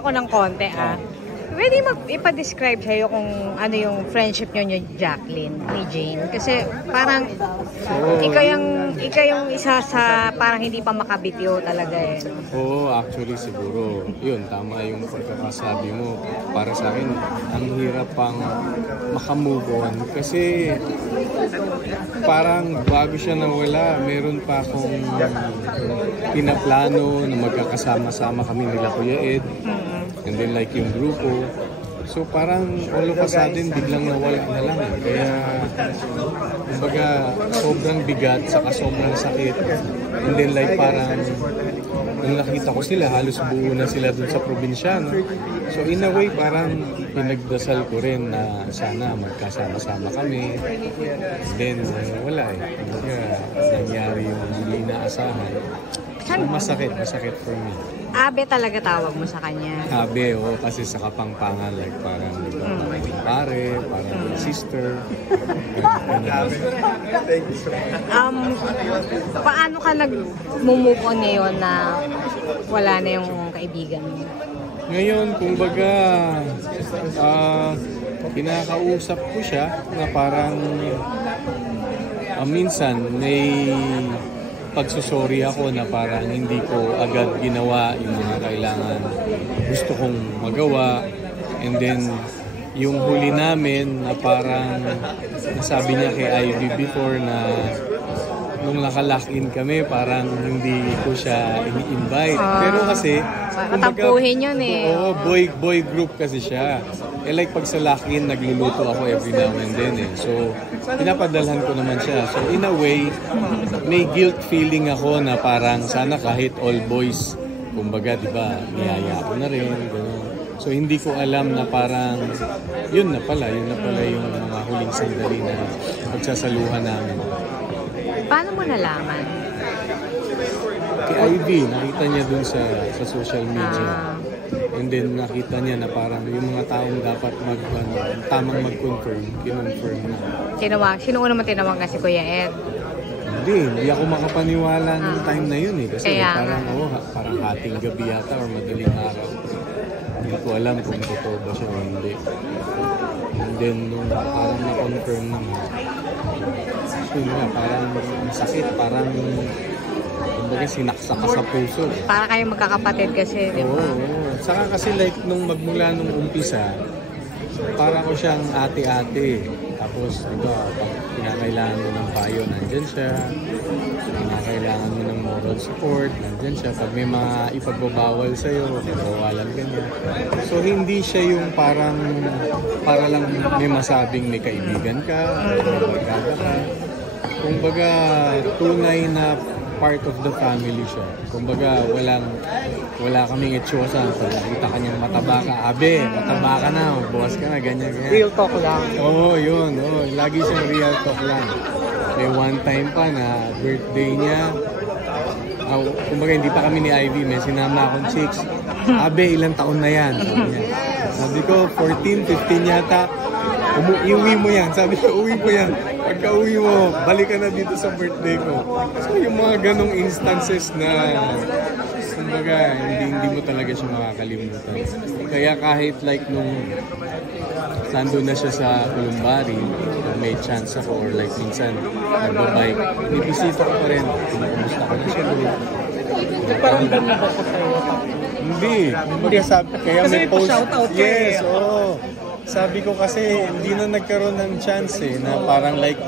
ako ng konti pwede ipa-describe sa'yo kung ano yung friendship nyo ni Jacqueline, ni Jane. Kasi parang ikaw yung isa sa parang hindi pa makabitiw talaga eh. Oo, actually siguro. Yun, tama yung pagkakasabi mo. Para sa akin, ang hirap pang makamove on. Kasi parang bago siya nawala, meron pa akong pinaplano na magkakasama-sama kami nila Kuya Ed. And then like yung grupo. So parang all of a sudden biglang nawala na lang. Kaya kumbaga sobrang bigat saka sobrang sakit. And then like parang nung nakita ko sila, halos buo na sila dun sa probinsya. No? So in a way parang pinagdasal ko rin na sana magkasama-sama kami. And then wala eh. Kumbaga nangyari yung hindi inaasahan. So, masakit for me. Abe talaga tawag mo sa kanya? Abe, oo, kasi sa Kapampangan, like parang pare, parang sister. Paano ka nag-move on ngayon na wala na yung kaibigan mo? Ngayon, kumbaga, kinakausap ko siya na parang minsan may pagsusorry ako na parang hindi ko agad ginawa yung mga kailangan gusto kong magawa. And then yung huli namin na parang nasabi niya kay Ivy before na nung naka-lock-in kami parang hindi ko siya ini-invite. Pero kasi matampuhin yun eh. Oo, boy group kasi siya. Eh like pag sa lock-in, nagluluto ako every now and then eh. So, pinapadalhan ko naman siya. So, in a way, may guilt feeling ako na parang sana kahit all boys, kumbaga, di ba, niyaya ako na rin, gano'n. So, hindi ko alam na parang, yun na pala yung mga huling sandali na pagsasaluhan namin. Paano mo nalaman? Kay Ivy, nakita niya dun sa social media. And then nakita niya na parang yung mga taong dapat tamang mag-confirm, kinonfirm na. Sino naman tinawag kasi Kuya Ed? Hindi ako makapaniwala ng time na yun eh. Kasi parang hating gabi yata or madaling araw. Hindi ko alam kung totoo ba siya o hindi. And then nung parang na-confirm naman, yun nga, parang masakit, parang kumbaga sinaksa ka sa puso. Para kayong magkakapatid kasi, di ba? Oo. Saka kasi like nung magmula nung umpisa, para ko siyang ate-ate. Tapos, diba, pag pinakailangan mo ng payo, nandyan siya. Pinakailangan mo ng moral support, nandyan siya. Pag may mga ipagbabawal sa'yo, bawalan ganyan. So, hindi siya yung para lang may masabing may kaibigan ka, may barkada ka. Kumbaga, tunay na part of the family siya. Kumbaga, wala kaming etsyosa. Pag nakita kanyang mataba ka, abe, mataba ka na, buwas ka na, ganyan. Real talk lang. Oo, yun. Oo. Lagi siyang real talk lang. May one time pa na birthday niya, kumbaga hindi pa kami ni Ivy, may sinama akong chicks. Abe, ilang taon na yan? Sabi ko, 14, 15 yata. Iuwi mo yan. Sabi ko, uwi mo yan. Pagka uwi mo, balik ka na dito sa birthday ko. So yung mga ganong instances na kumbaga, hindi mo talaga siya makakalimutan. Kaya kahit like nung nandun na siya sa Columbari, may chance ako or like minsan nagbabike, nibisita ko pa rin. Kumusta ko na siya doon. Nagparamdam na ba po sa'yo? Hindi. Kaya may post. Yes, oo. Sabi ko kasi hindi na nagkaroon ng chance eh, na parang like,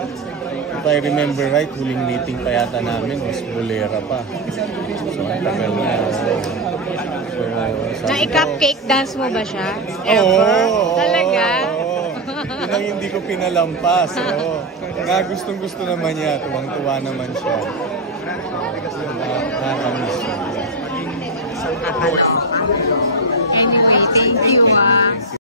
if I remember right, huling meeting pa yata namin was Bolera pa. So, ang tagal na. So, Na-cupcake dance mo ba siya? Oo. Talaga? Yun ang hindi ko pinalampas. Oo. Nga gustong-gusto naman niya, tuwang-tuwa naman siya. Nakakamiss siya. Anyway, thank you